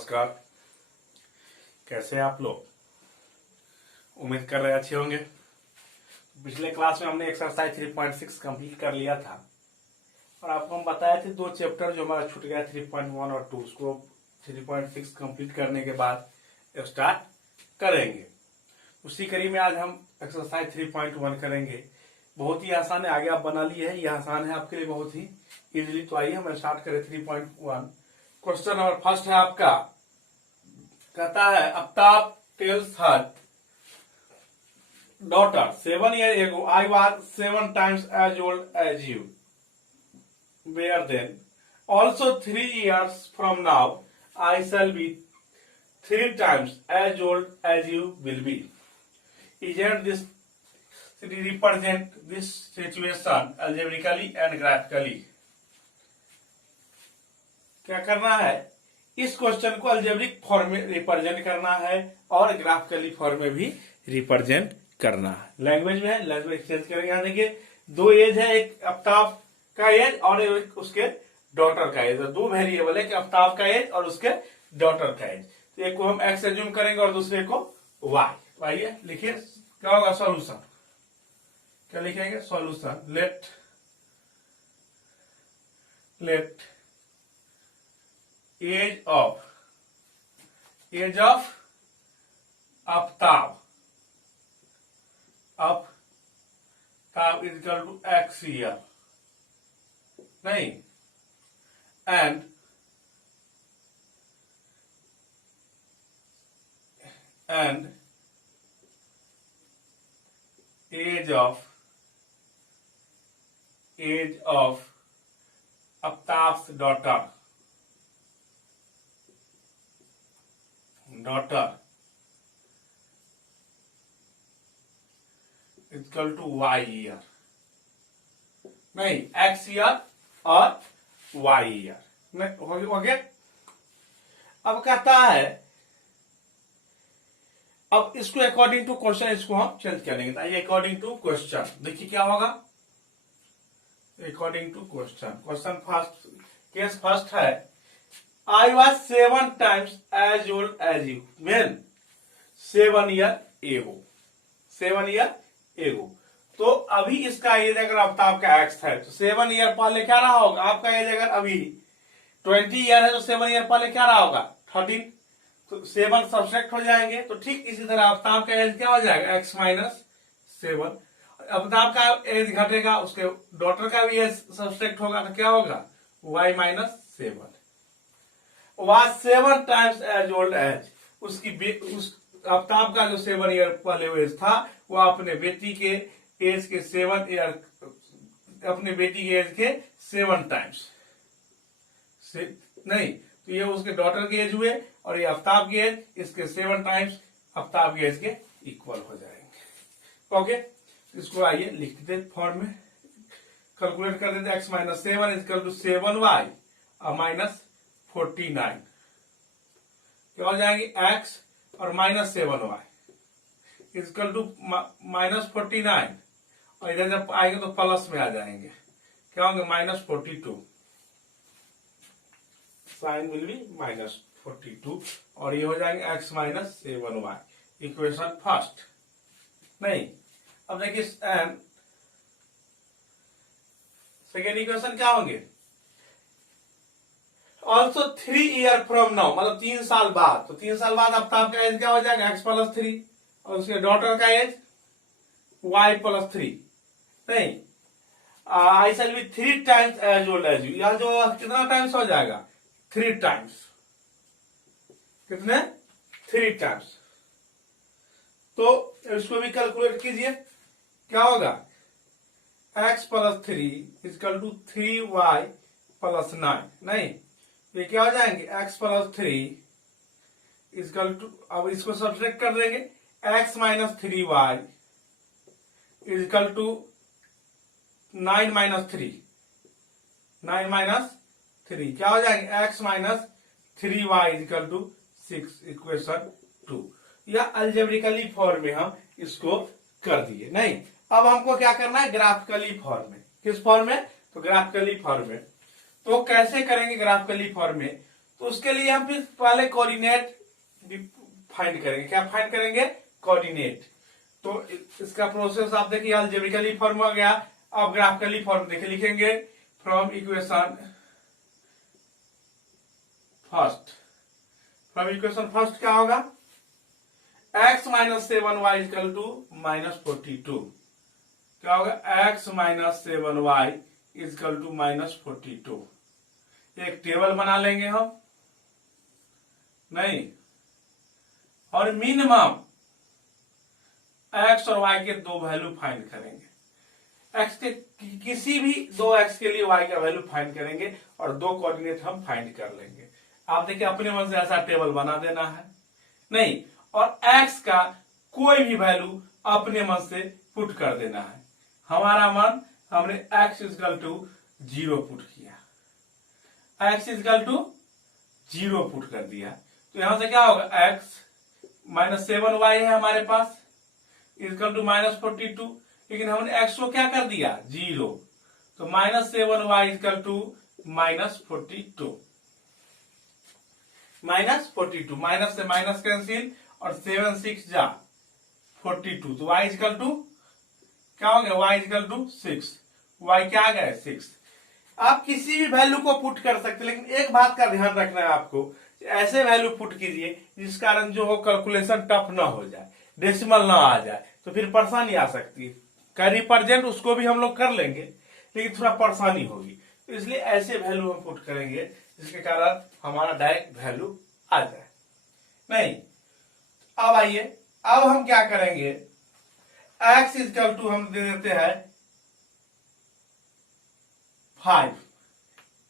नमस्कार। कैसे हैं आप लोग? उम्मीद कर रहे अच्छे होंगे। पिछले क्लास में हमने एक्सरसाइज 3.6 कंप्लीट कर लिया था और आपको हम बताए थे 2 चैप्टर जो हमारा छूट गया 3.1 और 2, उसको 3.6 कंप्लीट करने के बाद स्टार्ट करेंगे। उसी कड़ी में आज हम एक्सरसाइज 3.1 करेंगे। बहुत ही आसान है, आगे आप बना लिए हैं, यह आसान है आपके लिए बहुत ही इजीली। तो आइए हम स्टार्ट करें 3.1। क्वेश्चन नंबर फर्स्ट है आपका, कहता है Aftab tales her daughter 7 years ago I was 7 times as old as you were then. Also 3 years from now I shall be 3 times as old as you will be. Isn't this represent this situation algebraically and graphically? क्या करना है, इस question को algebraic form में represent करना है और graphically form में भी रिप्रेजेंट करना है। लैंग्वेज में है, लैंग्वेज एक्सचेंज करेंगे। यहाँ देखिए 2 एज है, एक आफ्ताब का एज और एक उसके डॉटर का एज। तो 2 वेरिएबल है कि आफ्ताब का एज और उसके डॉटर का एज। तो एक को हम एक्स एज्यूम करेंगे और दूसरे को वाई। आइए लिखिए क्या होगा सॉल्यूशन। क्या लिखेंगे? Solution let age of Aftab is equal to X year, नहीं, and age of Aftab's daughter equal to Y year, नहीं, एक्स ईयर और वाई ईयर। हो गया। अब कहता है, अब इसको अकॉर्डिंग टू क्वेश्चन इसको हम चेंज करेंगे। ये अकॉर्डिंग टू क्वेश्चन देखिए क्या होगा। According to question first case first है, I was 7 times as old as you when 7 years ago। तो अभी इसका एज अगर आफ्ताब का एक्स है तो 7 ईयर पहले क्या रहा होगा? आपका एज अगर अभी 20 ईयर है तो 7 ईयर पहले क्या रहा होगा? 13। तो 7 सब्सट्रैक्ट हो जाएंगे। तो ठीक इसी तरह आफ्ताब का एज क्या हो जाएगा? x minus 7। आफ्ताब का एज घटेगा, उसके डॉटर का भी एज सब्सट्रैक्ट होगा तो क्या होगा? y minus 7 was 7 times as old as। उस आफ्ताब का जो 7 ईयर पहले एज था वो अपने बेटी के एज के 7 ईयर, अपने बेटी के एज के 7 टाइम्स नहीं, तो ये उसके डॉटर के एज हुए और ये आफ्ताब के एज इसके 7 टाइम्स आफ्ताब के एज के इक्वल हो जाएंगे। ओके, इसको आइए लिख देते फॉर्म में, कैलकुलेट कर देते। x minus 7 equal to 7y और माइनस 49 क्या हो जाएंगे? x और minus 7y equal to minus 49 और इधर जब आएंगे तो प्लस में आ जाएंगे, क्या होंगे? Minus 42। Sign will be minus 42 और ये हो जाएंगे x minus 7y। Equation first, नहीं। अब देखिए सेकेंड इक्वेशन क्या होंगे? ऑल्सो 3 ईयर फ्रॉम नाउ, मतलब 3 साल बाद। तो 3 साल बाद आफ्ताब का एज क्या हो जाएगा? x प्लस 3 और उसके डॉटर का एज y प्लस 3, नहीं, I shall be 3 times as old as you. यह जो कितना टाइम्स हो जाएगा? 3 टाइम्स। कितने? 3 टाइम्स। तो इसको भी कैलकुलेट कीजिए, क्या होगा? x plus 3 equal to 3y plus 9, नहीं, ये क्या हो जाएंगे? x प्लस 3 इक्वल टू, अब इसको सब्ट्रैक्ट कर देंगे, x minus 3y equal to 9 minus 3 क्या हो जाएंगे? x minus 3y equal to 6। Equation 2 या अल्जेब्रिकली फॉर्म में हम इसको कर दिए, नहीं। अब हमको क्या करना है? ग्राफिकली फॉर्म में। किस फॉर्म में? तो ग्राफिकली फॉर्म में। तो कैसे करेंगे ग्राफिकली फॉर्म में? तो उसके लिए हम फिर पहले कोऑर्डिनेट फाइंड करेंगे। क्या फाइंड करेंगे? कोऑर्डिनेट। तो इसका प्रोसेस आप देखिए, अलजेब्रिकली फॉर्म हो गया। अब ग्राफिकली फॉर्म देखिए, लिखेंगे from equation first. From equation first क्या होगा? x minus 7y equal to -42। क्या होगा? x minus 7y equal to -42। एक टेबल बना लेंगे हम, नहीं, और मिनिमम x और y के दो वैल्यू फाइंड करेंगे। x के किसी भी दो x के लिए y का वैल्यू फाइंड करेंगे और दो कोऑर्डिनेट हम फाइंड कर लेंगे। आप देखिए, अपने मन से ऐसा टेबल बना देना है, नहीं, और x का कोई भी वैल्यू अपने मन से पुट कर देना है। हमारा मन, हमने x इक्वल टू 0 पुट किया, x इक्वल टू 0 पुट कर दिया। तो यहां से क्या होगा? x माइनस 7y है हमारे पास इक्वल टू -42, लेकिन हमने x को क्या कर दिया? 0। तो -7y इक्वल टू -42। -42, माइनस से माइनस कैंसिल, और 7 6 जा 42। तो y इक्वल टू क्या हो गया? y equal to 6। y क्या आ गया? 6। आप किसी भी वैल्यू को पुट कर सकते, लेकिन एक बात का ध्यान रखना है आपको, ऐसे वैल्यू पुट कीजिए जिस कारण जो हो कैलकुलेशन टफ ना हो जाए, डेसिमल ना आ जाए, तो फिर परेशानी आ सकती है। का रिप्रेजेंट उसको भी हम लोग कर लेंगे, लेकिन थोड़ा परेशानी होगी। तो इसलिए ऐसे वैल्यू हम पुट करेंगे जिसके कारण हमारा डायरेक्ट वैल्यू आ जाए। नहीं, अब आइए, अब हम क्या करेंगे? x इक्वल टू हम दे देते हैं 5,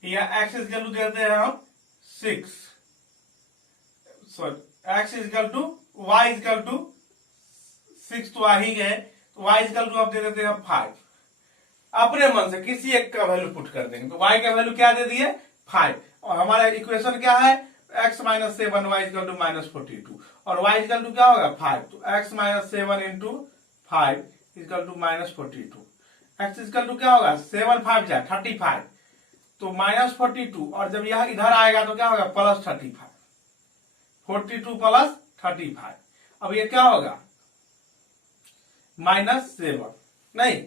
या x इक्वल टू दे देते हैं हम 6, sorry, x equal to y equal to 6 तो आ ही गए, तो y इक्वल टू आप दे देते हैं 5। अपने मन से किसी एक का वैल्यू पुट कर देंगे। तो y का वैल्यू क्या दे दिए? 5। और हमारा इक्वेशन क्या है? x minus 7y equal to -42, और y इक्वल टू क्या होगा? 5। तो x minus 7 into 5 equal to -42। x equal to क्या होगा? 7 5 जा 35, तो -42, और जब यह इधर आएगा तो क्या होगा? +35, 42 प्लस 35। अब ये क्या होगा? -7, नहीं,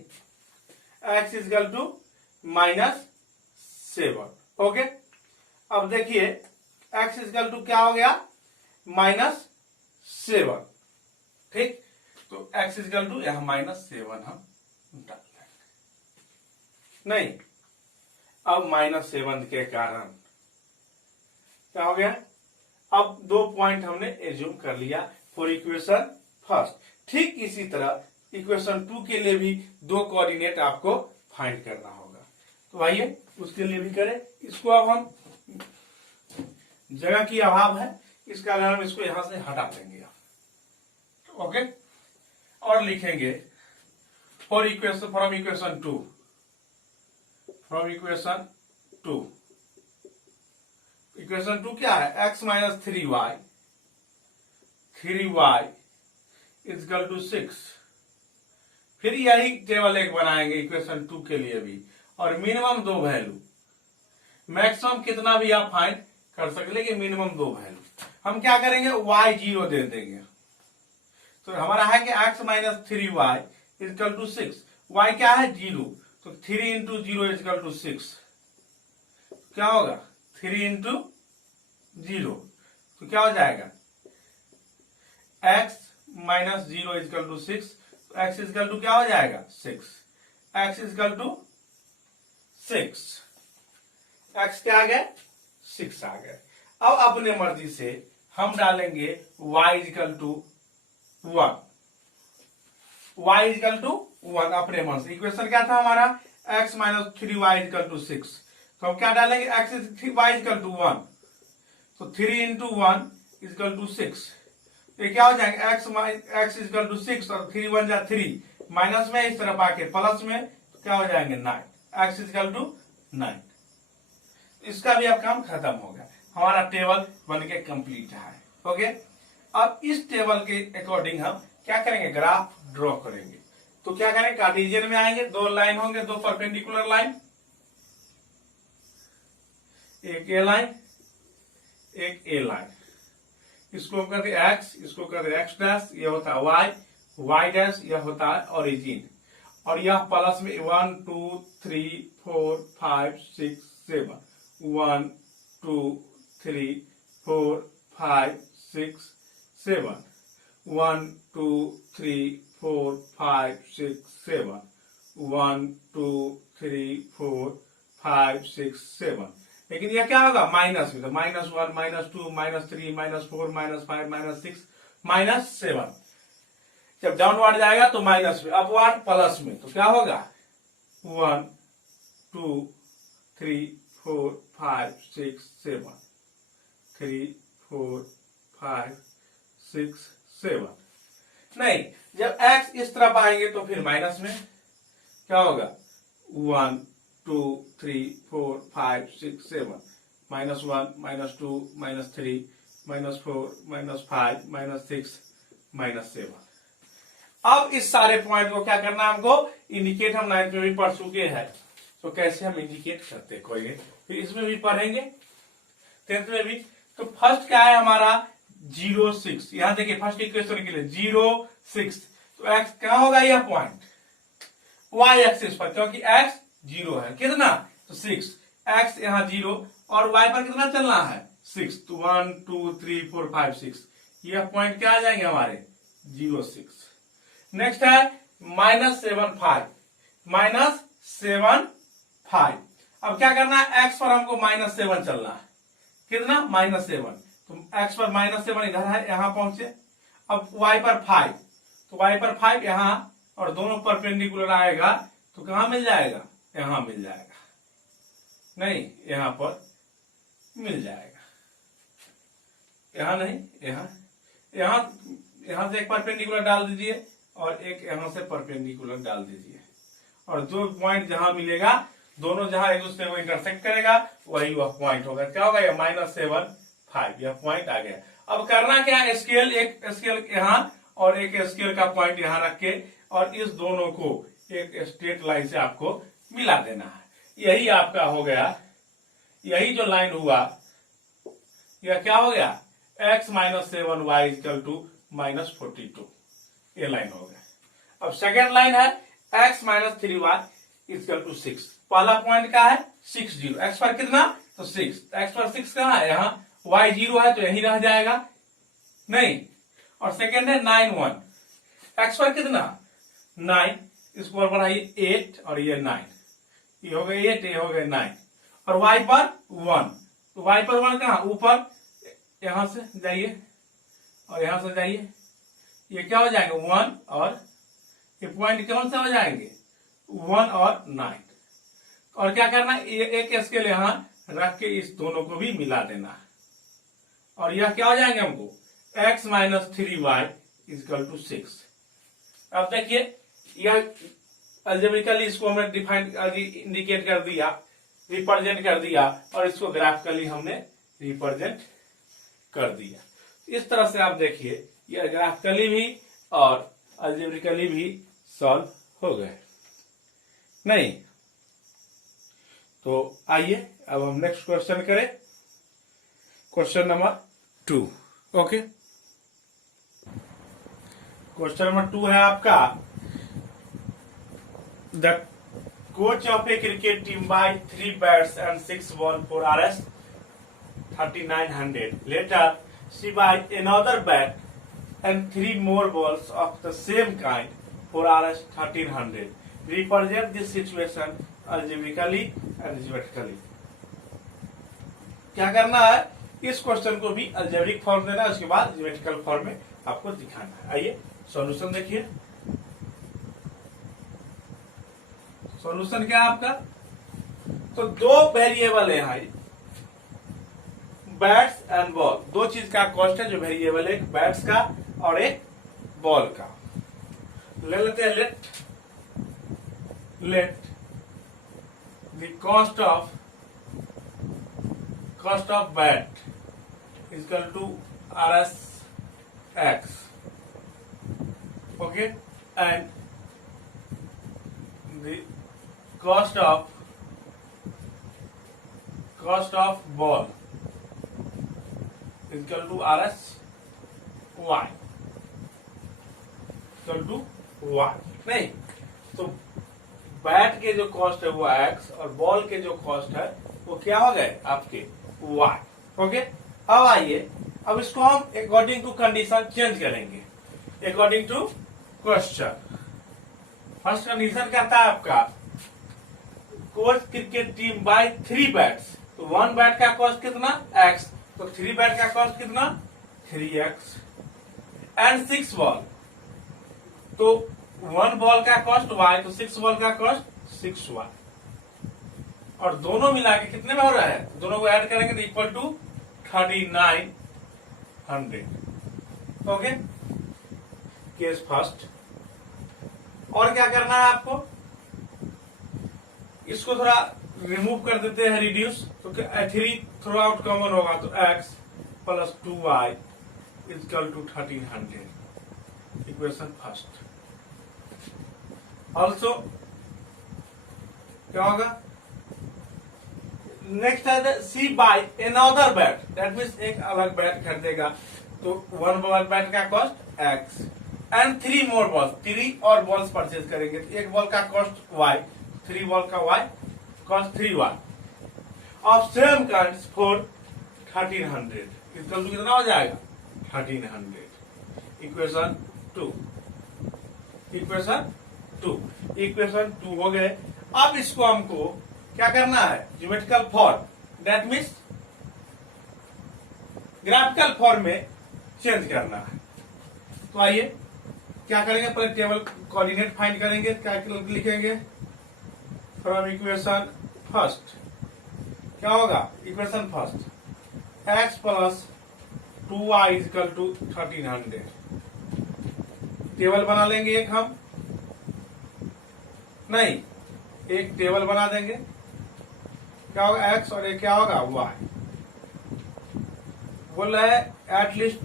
x इक्वल टू -7। ओके, अब देखिए x इक्वल टू क्या हो गया? -7। ठीक, तो x इक्वल टू यहां -7 हम डाल देंगे। नहीं, अब -7 के कारण क्या हो गया? अब दो पॉइंट हमने एज्यूम कर लिया फॉर इक्वेशन फर्स्ट। ठीक इसी तरह इक्वेशन 2 के लिए भी दो कोऑर्डिनेट आपको फाइंड करना होगा। तो आइए उसके लिए भी करें। इसको अब हम, जगह की अभाव है, इस कारण हम इसको यहां से हटा देंगे। ओके, और लिखेंगे for equation, from equation 2, from equation 2। Equation 2 क्या है? x minus 3y equal to 6। फिर यही टेबल एक बनाएंगे इक्वेशन 2 के लिए भी, और मिनिमम दो वैल्यू, मैक्सिमम कितना भी आप फाइंड कर सकते, लेकिन मिनिमम दो वैल्यू। हम क्या करेंगे? y 0 दे देंगे। तो हमारा है कि x minus 3y equal to 6। y क्या है? 0। तो 3 इंटू 0 इक्वल टू 6। क्या होगा? 3 इंटू 0, तो क्या हो जाएगा? x minus 0 equal to 6। x equal to क्या हो जाएगा? 6। x equal to 6। x क्या आ गया? 6 आ गया। अब अपने मर्जी से हम डालेंगे y equal to 1। y equal to 1 अपने मन से। इक्वेशन क्या था हमारा? x minus 3y equal to 6। तो हम क्या डालेंगे? y इक्वल टू 1, तो 3 इंटू 1 इक्वल टू 6। ये क्या हो जाएंगे? x इक्वल टू 6, और 3 1 जा 3, माइनस में इस तरफ आके प्लस में, तो क्या हो जाएंगे? 9। x equal to 9। इसका भी अब काम खत्म हो गया, हमारा टेबल बनके कंप्लीट है। ओके, अब इस टेबल के अकॉर्डिंग हम क्या करेंगे? ग्राफ ड्रॉ करेंगे। तो क्या करेंगे? कार्टेशियन में आएंगे, दो लाइन होंगे, दो परपेंडिकुलर लाइन, एक ये लाइन, एक ए लाइन, इसको कहते हैं एक्स, इसको कहते हैं एक्स डैश, ये होता है वाई, वाई डैश यह होता है ओरिजिन, और यह प्लस में 1 2 3 4 5 6 7, 1 2 3 4 5 6 7, 1 2 3 4 5 6 7, 1 2 3 4 5 6 7। लेकिन यह क्या होगा माइनस में, तो -1 -2 -3 -4 -5 -6 -7। जब डाउनवर्ड जाएगा तो माइनस में, अपवर्ड प्लस में, तो क्या होगा 1 2 3 4 5 6 7, 3 4 5 6 7। नहीं, जब x इस तरफ आएंगे तो फिर माइनस में क्या होगा 1 2 3 4 5 6 7, -1 -2 -3 -4 -5 -6 -7। अब इस सारे पॉइंट को क्या करना है हमको इंडिकेट, हम 9th में भी पढ़ चुके हैं, तो कैसे हम इंडिकेट करते हैं कोई, फिर इसमें भी पढ़ेंगे 10th में भी। तो फर्स्ट क्या है हमारा 0 6, यहां देखिए फर्स्ट इक्वेशन के लिए 0 6, तो x क्या होगा यह पॉइंट y एक्सिस पर, क्योंकि x 0 है, कितना तो 6, x यहाँ 0 और y पर कितना चलना है 6, तो 1 2 3 4 5 6, यह पॉइंट क्या आ जाएंगे हमारे 0 6। नेक्स्ट है -7 5, -7 5। अब क्या करना है x पर हमको -7 चलना है, कितना -7, तो x पर -7 इधर है, यहां पहुंचे। अब y पर 5, तो y पर 5 यहां, और दोनों परपेंडिकुलर आएगा तो कहां मिल जाएगा, यहां मिल जाएगा, नहीं यहां पर मिल जाएगा, यहां नहीं, यहां से एक परपेंडिकुलर डाल दीजिए और एक यहां से परपेंडिकुलर डाल दीजिए, और जो पॉइंट जहां मिलेगा दोनों जहां एक दूसरे को इंटरसेक्ट करेगा वही वह पॉइंट होगा, क्या होगा ये -7 5, यह पॉइंट आ गया। अब करना क्या है, स्केल, एक स्केल यहाँ और एक स्केल का पॉइंट यहाँ रख के, और इस दोनों को एक स्ट्रेट लाइन से आपको मिला देना है, यही आपका हो गया, यही जो लाइन हुआ यह क्या हो गया x -7 y = -42, ये लाइन हो गया। अब सेकेंड लाइन है x -3y = 6, पहला पॉइंट क्या है 6 0, x पर कितना तो 6, x पर 6 कहाँ है, यहाँ y 0 है तो यही रह जाएगा, नहीं, और सेकेंड है 9 1, x पर कितना 9, इसको और बढ़ाइए 8 और ये 9, ये हो गए 8, ये हो गए 9, और y पर 1, तो y पर 1 कहाँ ऊपर, यहां से जाइए और यहां से जाइए, ये क्या हो जाएंगे 1, और ये पॉइंट कौन से हो जाएंगे 1 और 9, और क्या करना ये एक स्केल यहां रख के इस दोनों को भी मिला देना, और यह क्या हो जाएंगे हमको x -3y = 6। अब देखिए यह अलजेब्रिकली इसको हमने डिफाइन इंडिकेट कर दिया, रिप्रेजेंट कर दिया, और इसको ग्राफिकली हमने रिप्रेजेंट कर दिया। इस तरह से आप देखिए यह ग्राफिकली भी और अलजेब्रिकली भी सॉल्व हो गए, नहीं। तो आइए अब हम नेक्स्ट क्वेश्चन करें, question number 2। Okay, question number 2 है आपका, the coach of a cricket team buy 3 bats and 6 balls for Rs 3900, later she buy another bat and 3 more balls of the same kind for Rs 1300, represent this situation algebraically and geometrically। क्या करना है, इस question को भी algebraic form देना है, उसके बाद ज्योमेट्रिकल फॉर्म में आपको दिखाना है। आइए सॉल्यूशन देखिए, सॉल्यूशन क्या है आपका, तो दो वेरिएबल है यहाँ, बैट्स एंड बॉल, दो चीज का कॉस्ट है जो वेरिएबल है, एक बैट्स का और एक बॉल का। ले लेते हैं let the cost of bat = Rs x, okay, and the cost of ball equal to R S y equal to y. नहीं तो बैट के जो कॉस्ट है वो एक्स और बॉल के जो कॉस्ट है वो क्या हो गए आपके वाई। ओके, अब आइए, अब इसको हम अकॉर्डिंग टू कंडीशन चेंज करेंगे according to question. First condition कहता है आपका coach cricket team buy 3 bats, तो 1 बैट का कॉस्ट कितना एक्स, तो 3 बैट का कॉस्ट कितना 3x एंड 6 बॉल, तो 1 बॉल का कॉस्ट y, तो 6 बॉल का कॉस्ट 6y, और दोनों मिला के कितने में हो रहा है, दोनों को ऐड करेंगे तो equal to 3900। Okay, case first. और क्या करना है आपको, इसको थोड़ा रिमूव कर देते हैं, रिड्यूस, तो 3 थ्रो आउट कॉमन होगा, तो x plus 2y equal to 1300, equation first. Also क्या होगा, नेक्स्ट है C buy another bat, that means एक अलग बैट खरीदेगा, तो 1 बैट का cost x and 3 more balls, 3 और बॉल्स परचेज करेंगे, तो 1 बॉल का कॉस्ट y, 3 बॉल का y cost 3y of same kind for 1300 equal to कितना हो जाएगा 1300। इक्वेशन 2 इक्वेशन 2 हो गए। अब इसको हमको क्या करना है, geometrical form, that means graphical form में चेंज करना है। तो आइए क्या करेंगे, पहले टेबल कोऑर्डिनेट फाइंड करेंगे, क्या लिखेंगे, फ्रॉम इक्वेशन फर्स्ट क्या होगा, equation first x plus 2y equal to 1300, table बना लेंगे एक, हम नहीं एक टेबल बना देंगे, क्या होगा x और एक क्या होगा y, बोल रहा है एटलीस्ट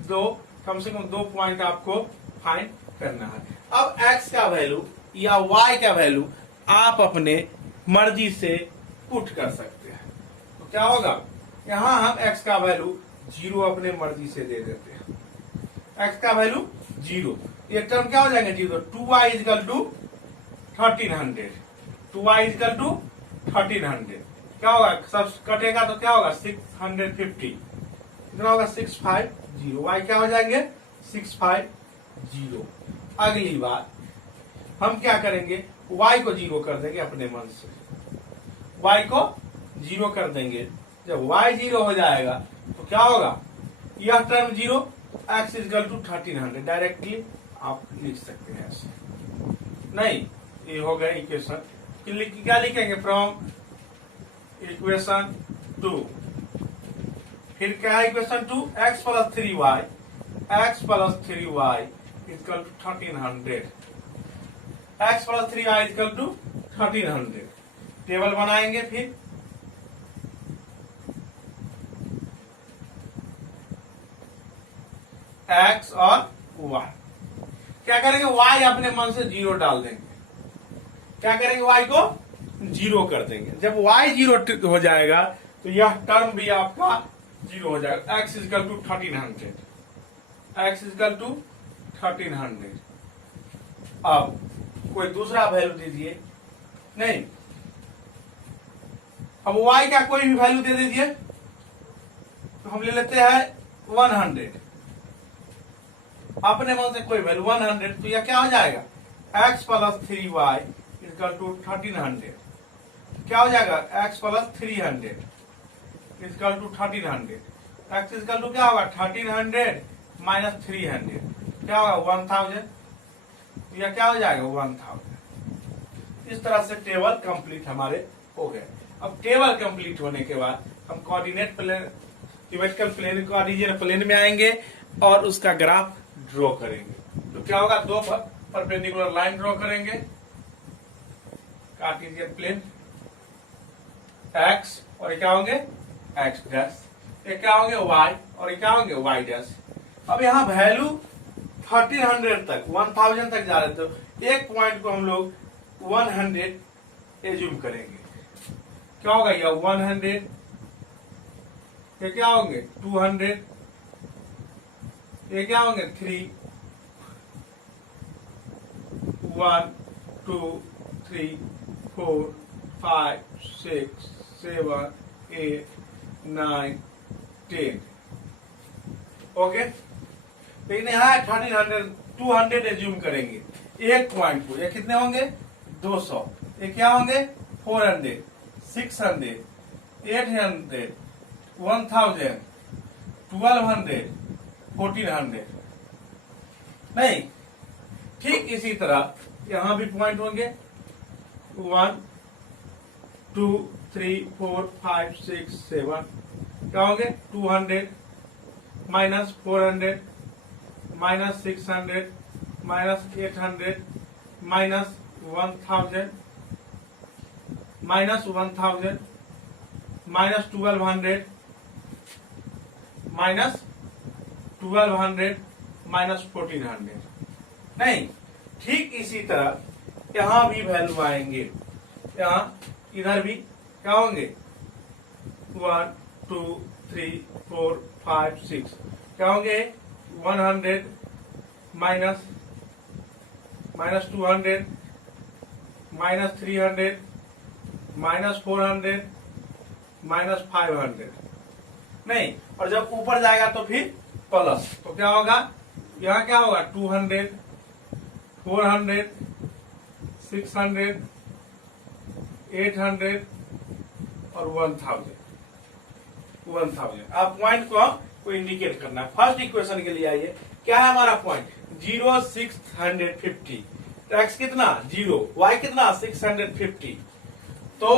कम से कम 2 पॉइंट आपको फाइंड करना है। अब x का वैल्यू या y का वैल्यू आप अपने मर्जी से पुट कर सकते हैं, तो क्या होगा, यहां हम x का वैल्यू 0 अपने मर्जी से दे देते हैं, x का वैल्यू 0, ये टर्म क्या हो जाएंगे 0, 2y equal to 1300, 2y equal to 1300, क्या होगा, सब कटेगा तो क्या होगा 650, कितना होगा 650, y क्या हो जाएंगे 650। अगली बार हम क्या करेंगे, y को 0 कर देंगे अपने मन से, y को 0 कर देंगे, जब y 0 हो जाएगा तो क्या होगा, यह term 0, x equal to 1300 directly आप लिख सकते हैं ऐसे, नहीं ये हो गया इक्वेशन। क्या लिखेंगे, फ्रॉम इक्वेशन 2, फिर क्या है equation 2, x plus 3y equal to 1300, x plus 3y equal to 1300, table बनाएंगे, फिर x और y, क्या करेंगे, y अपने मन से 0 डाल देंगे, क्या करेंगे y को 0 कर देंगे, जब y 0 हो जाएगा तो यह टर्म भी आपका 0 हो जाएगा, x equal to 1300, x equal to 1300। अब कोई दूसरा वैल्यू दीजिए, नहीं अब y का कोई भी वैल्यू दे दीजिए, तो हम ले लेते हैं 100, अपने मन से कोई वैल्यू 100, तो यह क्या हो जाएगा, x plus 3y equal to 1300, क्या हो जाएगा x plus 300 equal to 1300, x equal to क्या होगा 1300 माइनस 300, क्या होगा 1000, यह क्या हो जाएगा 1000। इस तरह से टेबल कंप्लीट हमारे हो गए। अब टेबल कंप्लीट होने के बाद हम coordinate plane, geometrical plane, coordinate plane में आएंगे और उसका ग्राफ ड्रॉ करेंगे। तो क्या होगा, 2 परपेंडिकुलर लाइन ड्रॉ करेंगे, कार्टेशियन प्लेन, x और क्या होंगे x डैश, ये क्या होंगे y और ये क्या होंगे y डैश। अब यहाँ वैल्यू 1300 तक 1000 तक जा रहे, तो एक पॉइंट को हम लोग 100 एज्यूम करेंगे, क्या होगा, यह 100, ये क्या होंगे 200, ये क्या होंगे 3 1 2 3 4 5 6 7 8 9 10। ओके, लेकिन यहाँ 1300 200 एज्यूम करेंगे एक पॉइंट को। ये कितने होंगे 200। ये क्या होंगे 400 600 800 1000 1200 1400। नहीं, ठीक इसी तरह यहां भी पॉइंट होंगे 1 2 3 4 5 6 7। क्या होंगे 200 minus 400 minus 600 minus 800 minus 1000 minus 1200 minus 1200 minus 1200 minus 1400। नहीं, ठीक इसी तरह यहां भी वैल्यू आएंगे। यहां इधर भी क्या होंगे 1 2 3 4 5 6। क्या होंगे 100 माइनस 200 माइनस 300 माइनस 400 माइनस 500। नहीं, और जब ऊपर जाएगा तो फिर प्लस। तो क्या होगा यहाँ क्या होगा 200 400 600 800 और 1000। आप पॉइंट को इंडिकेट करना है। फर्स्ट इक्वेशन के लिए आइए, क्या है हमारा पॉइंट 0 650। तो एक्स कितना 0, वाई कितना 650। तो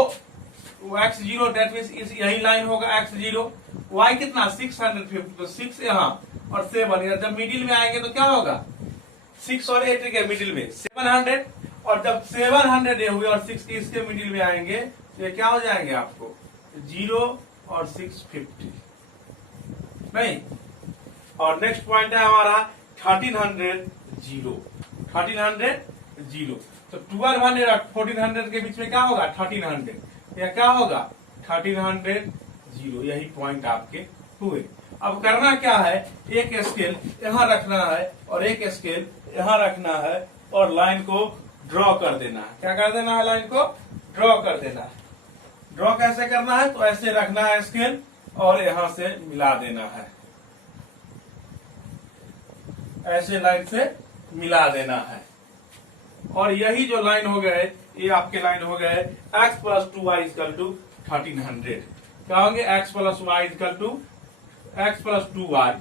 एक्स 0 डेट मीन यही लाइन होगा एक्स 0, वाई कितना 650। तो 6 यहाँ और 7 यहाँ, जब मिडिल में आएंगे तो क्या होगा 6 और 8 के मिडिल में 700। और जब 700 ये हुए और 6 इसके मिडिल में आएंगे तो ये क्या हो जाएंगे आपको 0 और 650। नहीं, और नेक्स्ट पॉइंट है हमारा 1300 0। 1300 0। तो 1200 और 1400 के बीच में क्या होगा 1300। यह क्या होगा 1300 0। यही पॉइंट आपके हुए। अब करना क्या है, एक स्केल यहां रखना है और एक स्केल यहां रखना है और लाइन को ड्रॉ कर देना है। क्या कर देना है, लाइन को ड्रॉ कर देना है। ड्रॉ कैसे करना है, तो ऐसे रखना है स्केल और यहां से मिला देना है, ऐसे लाइन से मिला देना है। और यही जो लाइन हो गए ये आपके लाइन हो गए x plus 2y equal to 1300। क्या होंगे x plus y equal to x plus 2y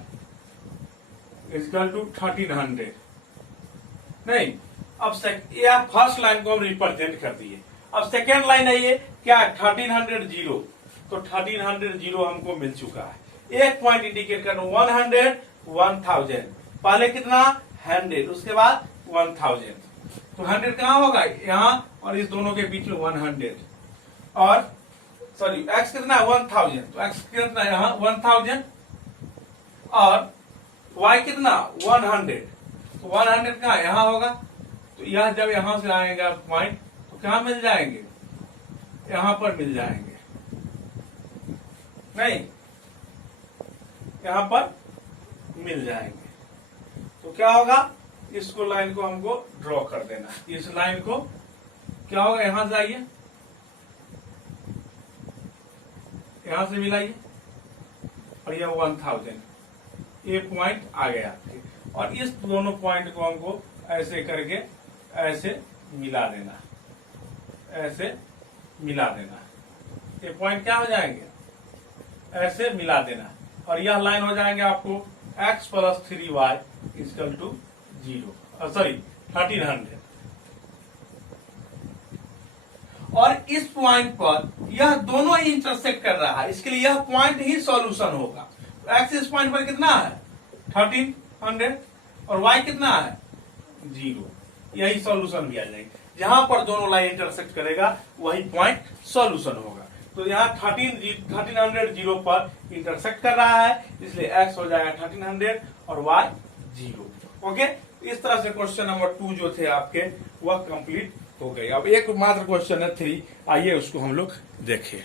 equal to 1300। नहीं, अब ये आप फर्स्ट लाइन को हम रिप्रेजेंट कर दिए। अब सेकेंड लाइन है ये क्या 1300 0। तो 1300 0 हमको मिल चुका है। एक पॉइंट इंडिकेट करना 100 1000। पहले कितना 100, उसके बाद 1000। तो 100 कहाँ होगा यहाँ और इस दोनों के बीच में 100। और सॉरी x कितना 1000। तो x कितना यहाँ 1000 और y कितना 100। तो 100 कहाँ यहाँ होगा। तो यह जब यहां से आएगा पॉइंट तो कहाँ मिल जाएंगे, यहां पर मिल जाएंगे। नहीं, यहां पर मिल जाएंगे। तो क्या होगा, इसको लाइन को हमको ड्रॉ कर देना। इस लाइन को क्या होगा, यहां से आइए, यहां से मिलाइए और यह 1000 ये पॉइंट आ गया आपके। और इस दोनों पॉइंट को हमको ऐसे करके ऐसे मिला देना, ऐसे मिला देना। ये पॉइंट क्या हो जाएंगे, ऐसे मिला देना। और यह लाइन हो जाएंगे आपको x plus 3y equal to 0, sorry 1300। और इस पॉइंट पर यह दोनों ही इंटरसेक्ट कर रहा है, इसके लिए यह पॉइंट ही सॉल्यूशन होगा। x इस पॉइंट पर कितना है 1300 और y कितना है 0। यही सॉल्यूशन भी आ जाएगा। जहां पर दोनों लाइन इंटरसेक्ट करेगा वही पॉइंट सॉल्यूशन होगा। तो यहाँ 1300 0 पर इंटरसेक्ट कर रहा है, इसलिए x हो जाएगा 1300 और y 0। ओके, इस तरह से क्वेश्चन नंबर 2 जो थे आपके वह कंप्लीट हो गए। अब एक मात्र क्वेश्चन है 3, आइए उसको हम लोग देखें।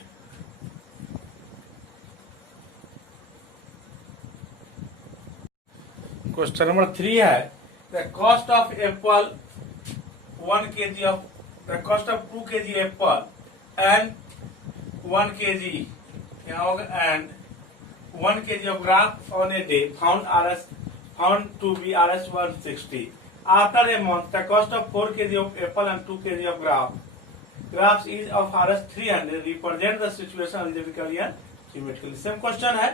क्वेश्चन नंबर 3 है the cost of Apple 1 kg of the cost of 2 kg Apple and 1 kg क्या होगा and 1 kg of grapes on a day found to be Rs 160. After a month, the cost of 4 kg of apple and 2 kg of grapes is of Rs 300. Represent the situation algebraically and geometrically. Same question है,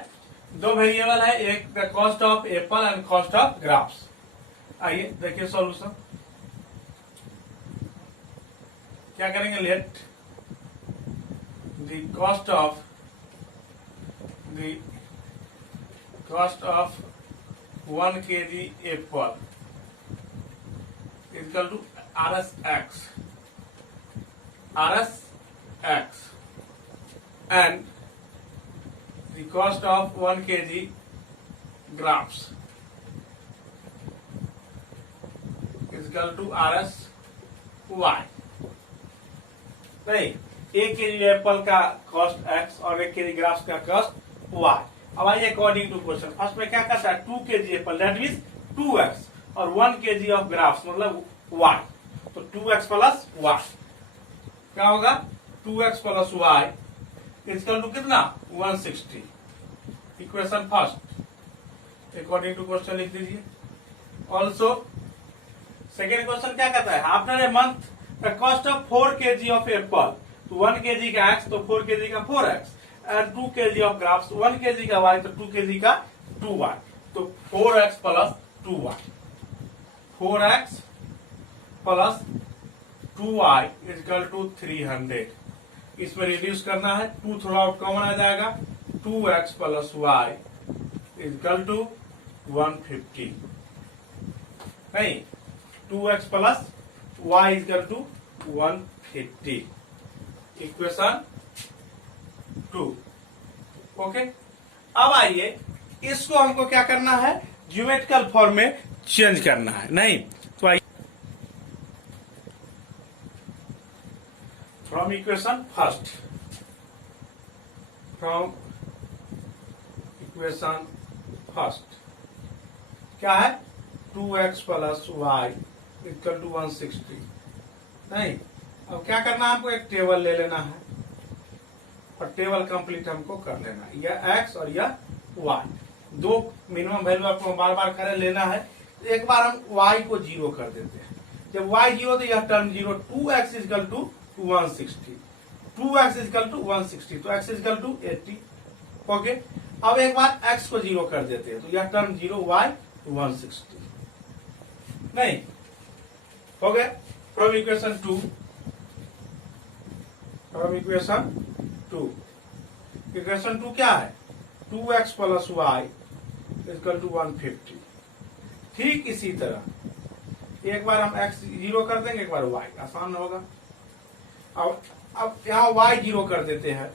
दो variable है, एक the cost of Apple and cost of graphs. आइए देखिए solution क्या करेंगे। Late the cost of 1 kg apple is equal to RSX and the cost of 1 kg grapes is equal to RSY। नहीं, 1 kg Apple का cost x और 1 kg graphs का cost y। अब आइए अकॉर्डिंग टू क्वेश्चन, फर्स्ट में क्या करता है 2 kg Apple that means 2x और 1 kg ऑफ ग्राफ्स मतलब y, तो 2x प्लस y क्या होगा 2x plus y equal to कितना 160। Equation first according to question लिख दीजिए। ऑल्सो सेकेंड क्वेश्चन क्या कहता है after a month the cost of 4 kg of apple, तो 1 kg का x तो 4 kg का 4x and 2 kg of graphs 1 kg का y तो 2 kg का 2y, तो 4x plus 2y 4x plus 2y is equal to 300। इसमें रिड्यूस करना है, 2 थ्रो आउट कॉमन आ जाएगा, 2x plus y is equal to 150। नहीं 2x plus y is equal to 150। Equation 2 okay. अब आइए इसको हमको क्या करना है ज्योमेट्रिकल फॉर्म में चेंज करना है। नहीं तो आइए फ्रॉम इक्वेशन फर्स्ट क्या है 2x plus y equal to 160। नहीं अब क्या करना है हमको एक टेबल ले लेना है और टेबल कंप्लीट हमको कर लेना है, यह x और यह y, दो मिनिमम वैल्यू आपको बार बार करे लेना है। एक बार हम y को 0 कर देते हैं, जब y 0 तो यह term 0, 2x equal to 160, 2x equal to 160, तो x इजकल टू 80 ओके। अब एक बार x को 0 कर देते हैं तो यह टर्म 0, y 160। नहीं हो गया फ्रॉम इक्वेशन 2 इक्वेशन 2 क्या है 2x plus y equal to 150। ठीक इसी तरह एक बार हम x 0 कर देंगे, एक बार y, आसान होगा। अब यहाँ y 0 कर देते हैं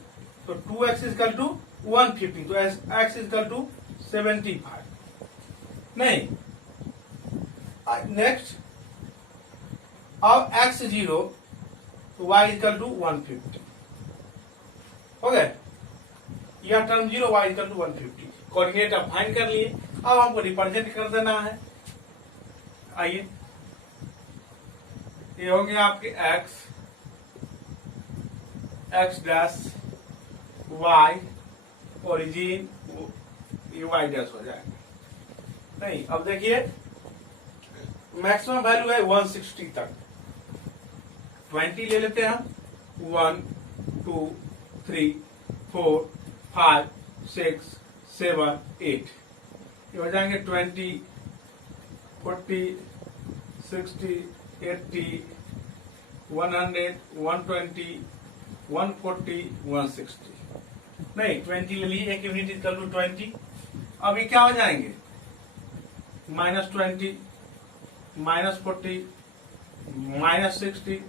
तो 2x इक्वल टू 150, तो x इक्वल टू 75। नहीं नेक्स्ट अब x 0 तो y इक्वल टू 150 हो गए, यह term 0, y equal to 150। Coordinate अब फाइंड कर लिए, अब हमको रिप्रेजेंट कर देना है। आइए ये हो गया आपके x डैश y ओरिजिन, ये y डैश हो जाएगा। नहीं अब देखिए मैक्सिमम वैल्यू है 160 तक, 20 ले लेते हैं हम, 1 2 3 4 5 6 7 8, ये हो जाएंगे 20 40 60 80 100 120 140 160। नहीं 20 ले लीजिए, एक यूनिट इक्वल टू 20। अब ये क्या हो जाएंगे -20 -40 -60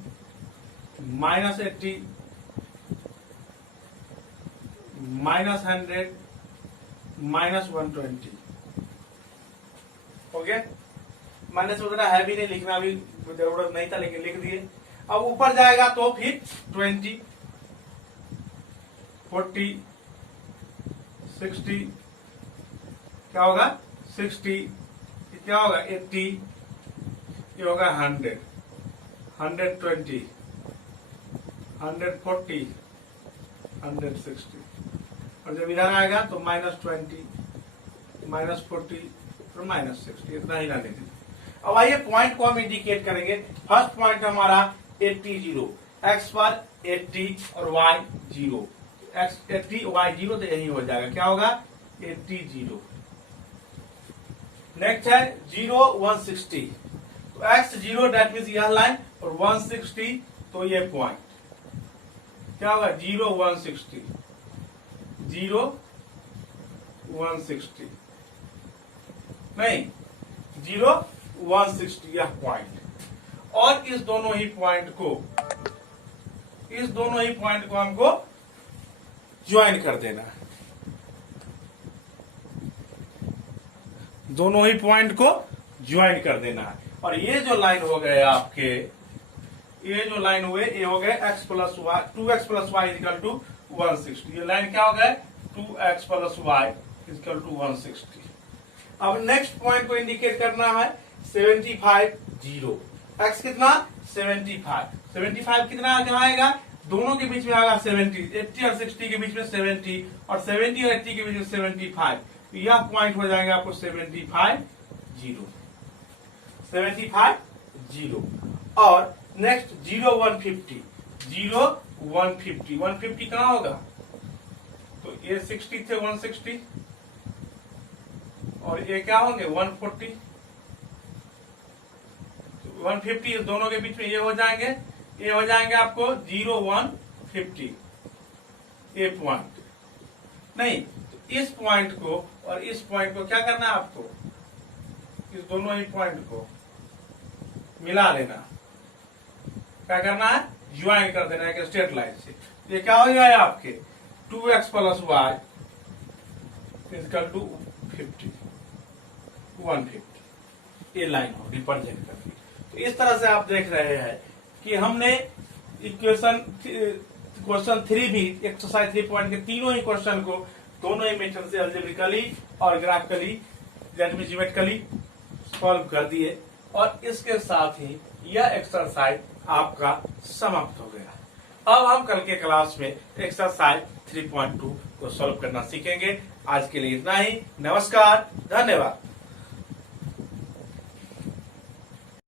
-80 -100 -120 हो गया। माइनस वगैरह है भी नहीं, लिखना भी जरूरत नहीं था लेकिन लिख दिए। अब ऊपर जाएगा तो फिर 20 40 60 क्या होगा 60 क्या होगा 80, ये होगा 100, 120, 140, 160, और जब इधर आएगा तो -20, -40 और -60, इतना ही रहने दीजिए। अब आइए पॉइंट को हम इंडिकेट करेंगे। फर्स्ट पॉइंट हमारा 80 0, एक्स पर 80 और वाई 0, एक्स 80 वाई 0, तो यही हो जाएगा, क्या होगा 80 0। नेक्स्ट है 0 160, तो एक्स 0 डेट मीन्स यह लाइन, और 160 तो ये पॉइंट, क्या होगा 0 160, 0 160, नहीं 0 160 यह पॉइंट। और इस दोनों ही पॉइंट को हमको ज्वाइन कर देना है, दोनों ही पॉइंट को ज्वाइन कर देना है। और ये जो लाइन हो गए आपके, ये जो लाइन हुए ये हो गए x plus y, 2x plus y equal to 160, ये लाइन क्या हो गए 2x plus y equal to 160। अब नेक्स्ट पॉइंट को इंडिकेट करना है 75 0, x कितना 75, 75 कितना आएगा, दोनों के बीच में आएगा 70, 80 और 60 के बीच में 70, और 70 और 80 के बीच में 75, तो यह पॉइंट हो जाएंगे आपको 75 0, 75 0। और नेक्स्ट 0 150, 0 150, 150 कहाँ होगा, तो ये 60 थे 160, और ये क्या होंगे 140, 150 इस दोनों के बीच में ये हो जाएंगे आपको 0 150, ये पॉइंट नहीं, तो इस पॉइंट को और इस पॉइंट को क्या करना है आपको, इस दोनों ही पॉइंट को मिला लेना, क्या करना है ज्वाइन कर देना है स्ट्रेट लाइन से। ये क्या हो जाएगा आपके 2x plus y equal to 50, 150, ये लाइन हो रिप्रेजेंट करती। तो इस तरह से आप देख रहे हैं कि हमने क्वेश्चन 3 भी एक्सरसाइज 3 पॉइंट के तीनों ही क्वेश्चन को दोनों ही मेथड से अलजेब्रिकली और ग्राफिकली ज्योमेट्रिकली सॉल्व कर दिए, और इसके साथ ही यह एक्सरसाइज आपका समाप्त हो गया। अब हम कल के क्लास में एक्सरसाइज 3.2 को सॉल्व करना सीखेंगे। आज के लिए इतना ही, नमस्कार, धन्यवाद।